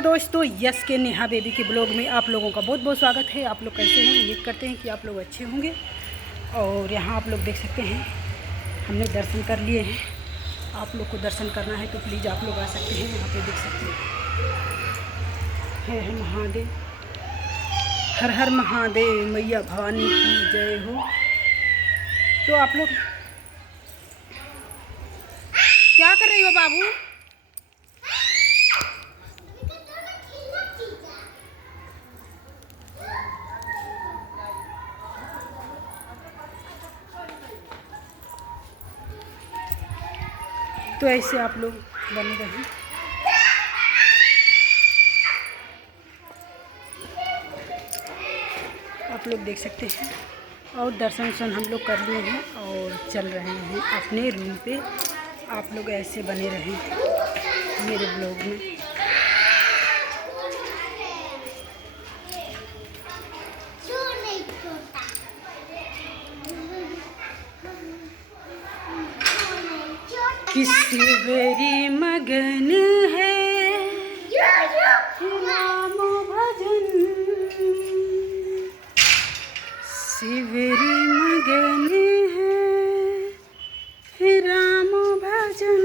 Hello दोस्तों, yes के Neha baby के ब्लॉग में आप लोगों का बहुत बहुत स्वागत है। आप लोग कैसे हैं? उम्मीद करते हैं कि आप लोग अच्छे होंगे। और यहाँ आप लोग देख सकते हैं हमने दर्शन कर लिए हैं। आप लोग को दर्शन करना है तो प्लीज़ आप लोग आ सकते हैं। यहाँ पे देख सकते हैं हर महादेव, हर हर महादेव, मैया भवानी की जय हो। तो आप लोग क्या कर रही हो बाबू? तो ऐसे आप लोग बने रहें। आप लोग देख सकते हैं और दर्शन हम लोग कर लिए हैं और चल रहे हैं अपने रूम पे। आप लोग ऐसे बने रहें मेरे ब्लॉग में। किसवेरी मगन है राम भजन, शिवरी मगन है राम भजन।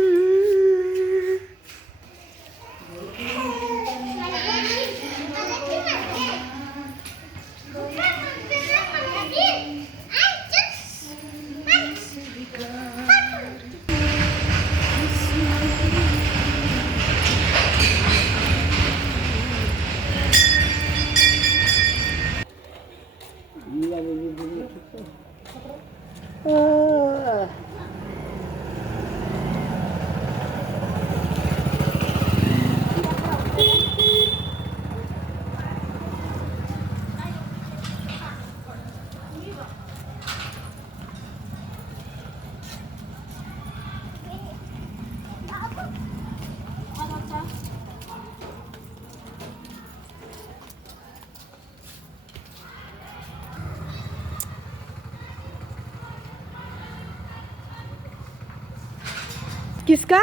किसका?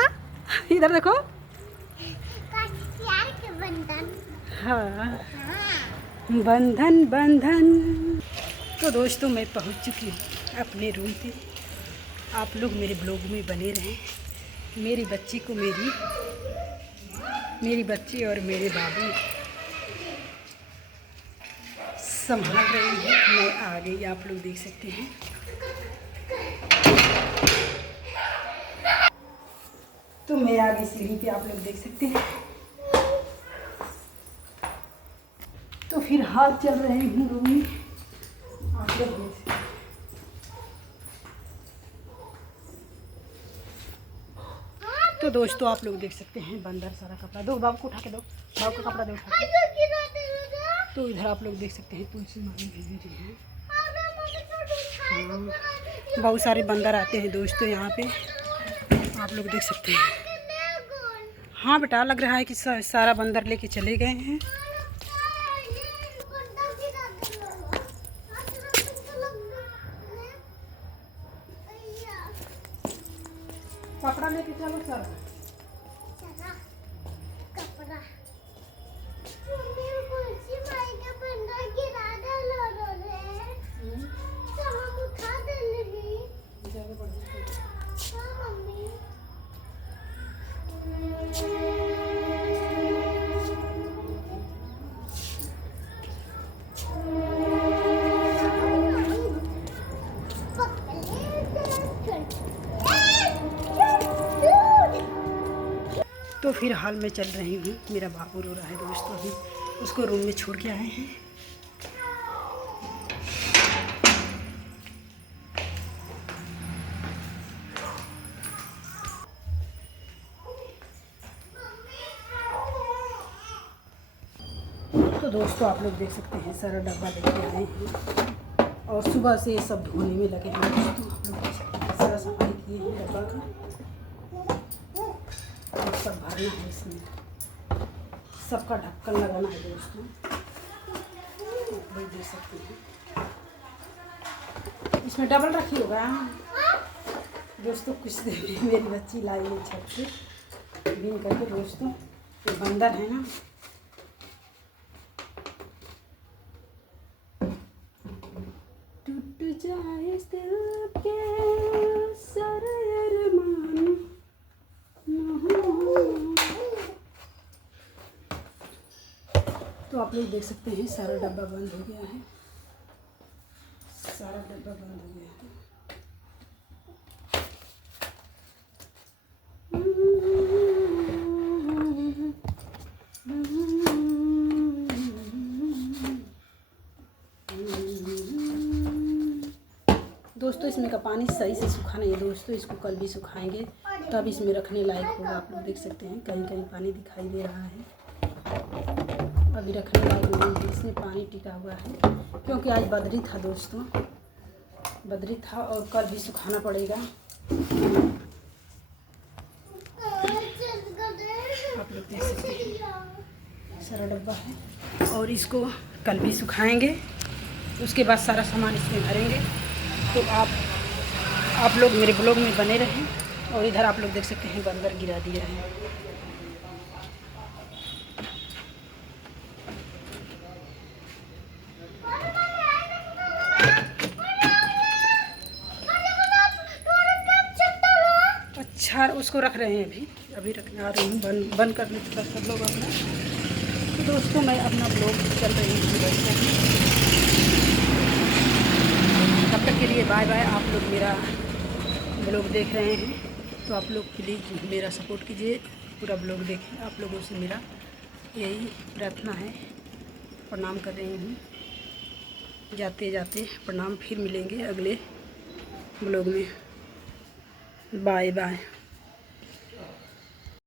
इधर देखो। हाँ, बंधन बंधन। तो दोस्तों मैं पहुंच चुकी हूँ अपने रूम पे। आप लोग मेरे ब्लॉग में बने रहें। मेरी बच्ची को मेरी बच्ची और मेरे बाबू संभाल रहे हैं। मैं आ गई, आप लोग देख सकते हैं। तो मैं आ गई सीढ़ी पे, आप लोग देख सकते हैं। तो फिर हाथ चल रहे हैं रूम में, आप लोग देख सकते हैं। तो दोस्तों आप लोग देख सकते हैं बंदर सारा कपड़ा दो, बाबू को उठा के दो, बाबू का कपड़ा दो उठा के। तो इधर आप लोग देख सकते हैं तुलसी माली भेजी रही है। हाँ, बहुत सारे बंदर आते हैं दोस्तों यहाँ पे, आप लोग देख सकते हैं। हाँ बेटा, लग रहा है कि सारा बंदर लेके चले गए हैं। कपड़ा लेके चलो सर। कपड़ा तो फिर हाल में चल रही हूँ। मेरा बाबू रो रहा है दोस्तों, अभी उसको रूम में छोड़ के आए हैं। तो दोस्तों आप लोग देख सकते हैं सारा डब्बा लेके आए हैं और सुबह से सब धोने में लगे हैं दोस्तों। आप लोग देख सकते हैं सारा सफाई किए हैं डब्बा का और सब भरना है इसमें, सबका ढक्कन लगाना है दोस्तों। आप लोग देख सकते हैं इसमें डबल रखी होगा दोस्तों। कुछ देर में मेरी बच्ची लाई है छत से बीन करके दोस्तों। ये बंदर है ना, तो आप लोग देख सकते हैं सारा डब्बा बंद हो गया है, सारा डब्बा बंद हो गया है। दोस्तों इसमें का पानी सही से सूखा नहीं है दोस्तों, इसको कल भी सुखाएंगे तब इसमें रखने लायक होगा। आप लोग देख सकते हैं कहीं कहीं पानी दिखाई दे रहा है, अभी रखने लायक नहीं है, इसमें पानी टिका हुआ है क्योंकि आज बदरी था दोस्तों, बदरी था और कल भी सुखाना पड़ेगा। आप लोग देख सकते हैं सारा डब्बा है और इसको कल भी सुखाएंगे, उसके बाद सारा सामान इसमें भरेंगे। तो आप लोग मेरे ब्लॉग में बने रहें। और इधर आप लोग देख सकते हैं बंदर गिरा दिया है। अच्छा उसको रख रहे हैं, अभी रखने आ रही हूँ, बंद कर लेते तक सब लोग अपना। तो दोस्तों मैं अपना ब्लॉग चल रही हूँ, तब तक के लिए बाय बाय। आप लोग मेरा ब्लॉग देख रहे हैं तो आप लोग प्लीज़ मेरा सपोर्ट कीजिए, पूरा ब्लॉग देखें। आप लोगों से मेरा यही प्रार्थना है। प्रणाम कर रही हूँ, जाते जाते प्रणाम। फिर मिलेंगे अगले ब्लॉग में। Bye bye.